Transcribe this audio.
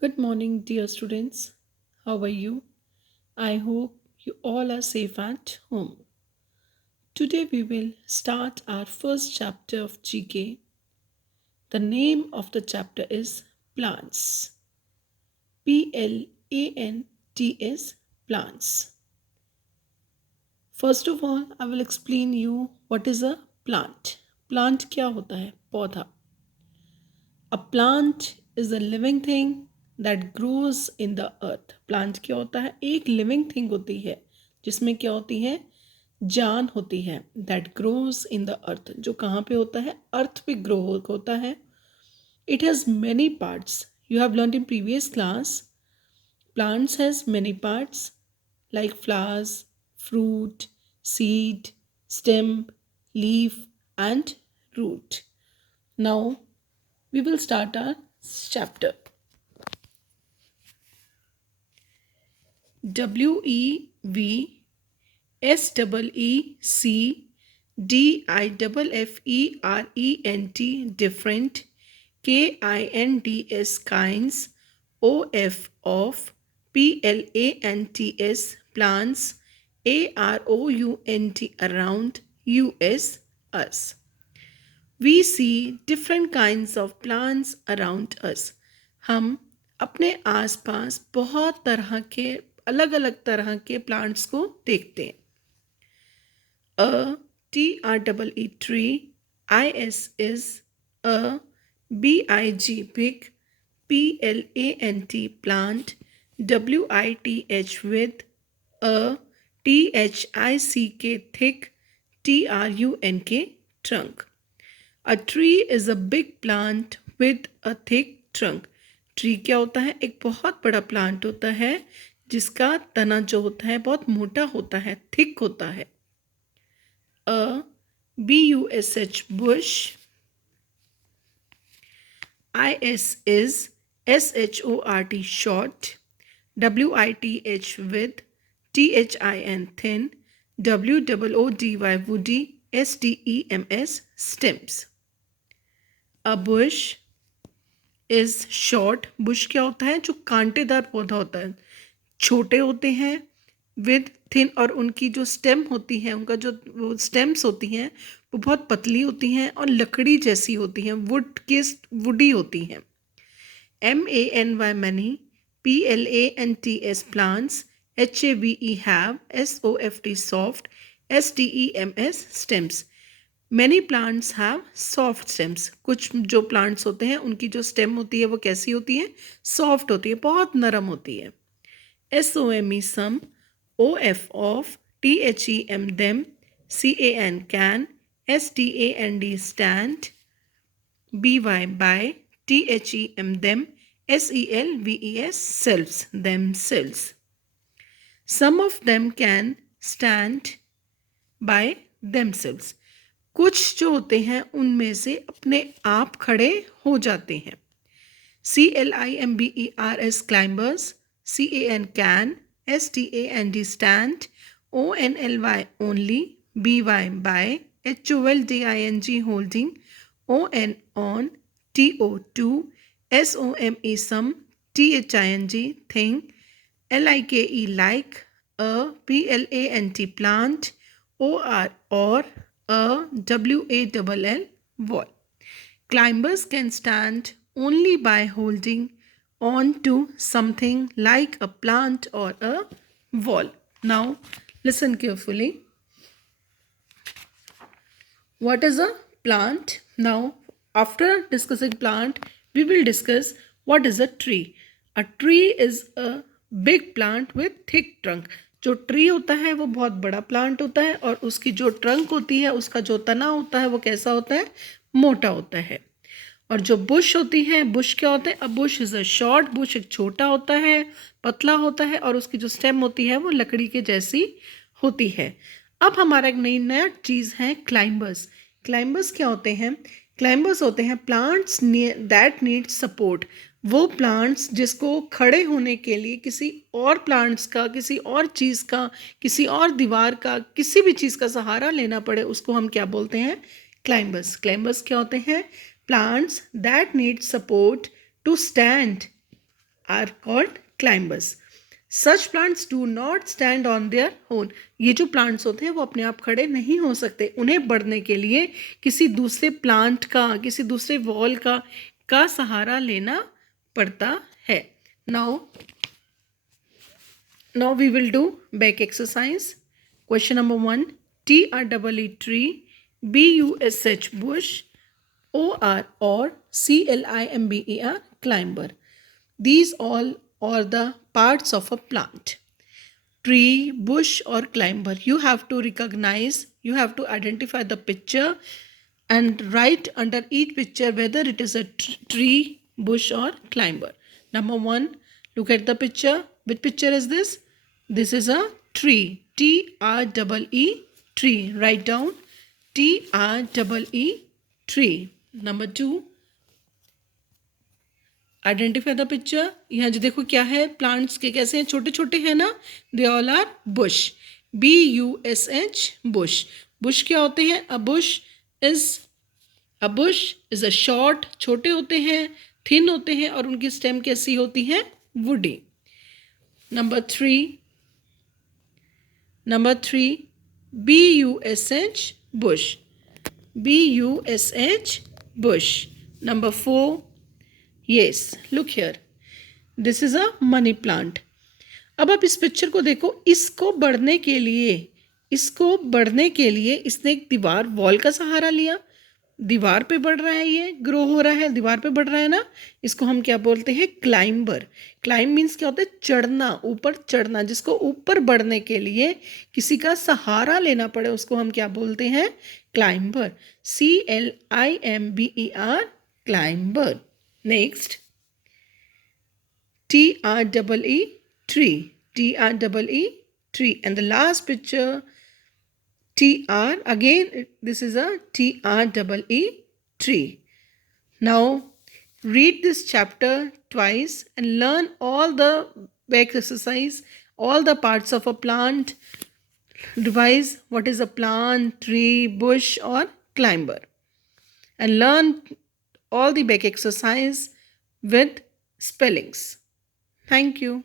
Good morning, dear students. How are you? I hope you all are safe at home. Today we will start our first chapter of GK. The name of the chapter is Plants. Plants, plants. First of all, I will explain you what is a plant. Plant क्या होता है? पौधा. A plant is a living thing that grows in the earth. Plant क्या होता है? एक living thing होती है जिसमें क्या होती है? जान होती है. That grows in the earth. जो कहाँ पे होता है? अर्थ पे ग्रो होता है. It has many parts. You have learned in previous class. Plants has many parts like flowers, fruit, seed, stem, leaf and root. Now we will start our chapter. WEVSEEDIFFERENT different KINDS kinds OF PLANTS plants AROUNT around US us. We see different kinds of plants around us. हम अपने आसपास बहुत तरह के अलग अलग तरह के प्लांट्स को देखते हैं. A TREE tree, IS is a BIG big, PLANT plant, WITH with a THICK thick, TRUNK trunk. A tree is a big plant with a thick trunk. Tree क्या होता है? एक बहुत बड़ा प्लांट होता है जिसका तना जो होता है बहुत मोटा होता है, थिक होता है. A BUSH bush, IS is SHORT short, WITH with THIN thin, WOODY woody, STEMS stems. A bush is short. bush क्या होता है? जो कांटेदार पौधा होता है, छोटे होते हैं, with thin, और उनकी जो स्टेम होती है, उनका जो वो स्टेम्स होती हैं वो बहुत पतली होती हैं और लकड़ी जैसी होती हैं, वुड की वुडी होती हैं. MANY many, PLANTS plants, HAVE have, SOFT soft, STEMS stems. Many plants have soft stems. कुछ जो plants होते हैं उनकी जो stem होती है वो कैसी होती है? Soft होती है, बहुत नरम होती है. SOME some, OF of, THEM them, CAN can, STAND stand, BY by, THEM them, SELVES selves, themselves. Some of them can stand by themselves. कुछ जो होते हैं उनमें से अपने आप खड़े हो जाते हैं. CLIMBERS climbers, CAN STAND stand, ONLY only, BY by, HOLDING holding, on, TO2, SOME some, THING thing, LIKE like, a PLANT plant, OR or, a WALL wall. Climbers can stand only by holding on to something like a plant or a wall. Now listen carefully. What is a plant? Now after discussing plant, we will discuss what is a tree. A tree is a big plant with thick trunk. जो tree होता है वो बहुत बड़ा plant होता है और उसकी जो ट्रंक होती है, उसका जो तना होता है वो कैसा होता है? मोटा होता है. और जो बुश होती है, बुश क्या होता है? A bush is a short Bush, एक छोटा होता है, पतला होता है और उसकी जो स्टेम होती है वो लकड़ी के जैसी होती है. अब हमारा एक नया चीज़ है क्लाइंबर्स. क्लाइंबर्स क्या होते हैं? क्लाइंबर्स होते हैं प्लांट्स दैट नीड सपोर्ट. वो प्लांट्स जिसको खड़े होने के लिए किसी और प्लांट्स का, किसी और चीज़ का, किसी और दीवार का, किसी भी चीज़ का सहारा लेना पड़े, उसको हम क्या बोलते हैं? क्लाइंबर्स. क्लाइंबर्स क्या होते हैं? Plants that need support to stand are called climbers. Such plants do not stand on their own. ये जो plants होते हैं वो अपने आप खड़े नहीं हो सकते, उन्हें बढ़ने के लिए किसी दूसरे plant का, किसी दूसरे wall का सहारा लेना पड़ता है. Now we will do back exercise. Question number 1. TREE tree, BUSH bush, OR or CLIMBER climber. These all are the parts of a plant. Tree, bush or climber. You have to recognize, you have to identify the picture and write under each picture whether it is a tree, bush or climber. Number 1, look at the picture. Which picture is this? This is a tree. TREE tree. Write down TREE tree. Number 2, identify the picture. यहाँ जो देखो क्या है, plants के कैसे हैं, छोटे छोटे हैं ना. They all are bush. BUSH bush. Bush क्या होते हैं? A bush is a short, छोटे होते हैं, थिन होते हैं और उनकी स्टेम कैसी होती है? Woody. Number 3 BUSH bush. BUSH bush. Number 4, yes, look here. This is a money plant. अब आप इस पिक्चर को देखो. इसको बढ़ने के लिए इसने एक दीवार, वॉल का सहारा लिया. दीवार पे बढ़ रहा है, ये ग्रो हो रहा है, दीवार पे बढ़ रहा है ना. इसको हम क्या बोलते हैं? क्लाइंबर. क्लाइंब मीन्स क्या होता है? चढ़ना, ऊपर चढ़ना. जिसको ऊपर बढ़ने के लिए किसी का सहारा लेना पड़े उसको हम क्या बोलते हैं? Climber. CLIMBER climber. Next, TREE tree. TREE tree. And the last picture, TR, again this is a TREE tree. Now read this chapter twice and learn all the back exercise, all the parts of a plant. Revise what is a plant, tree, bush or climber, and learn all the back exercise with spellings. Thank you.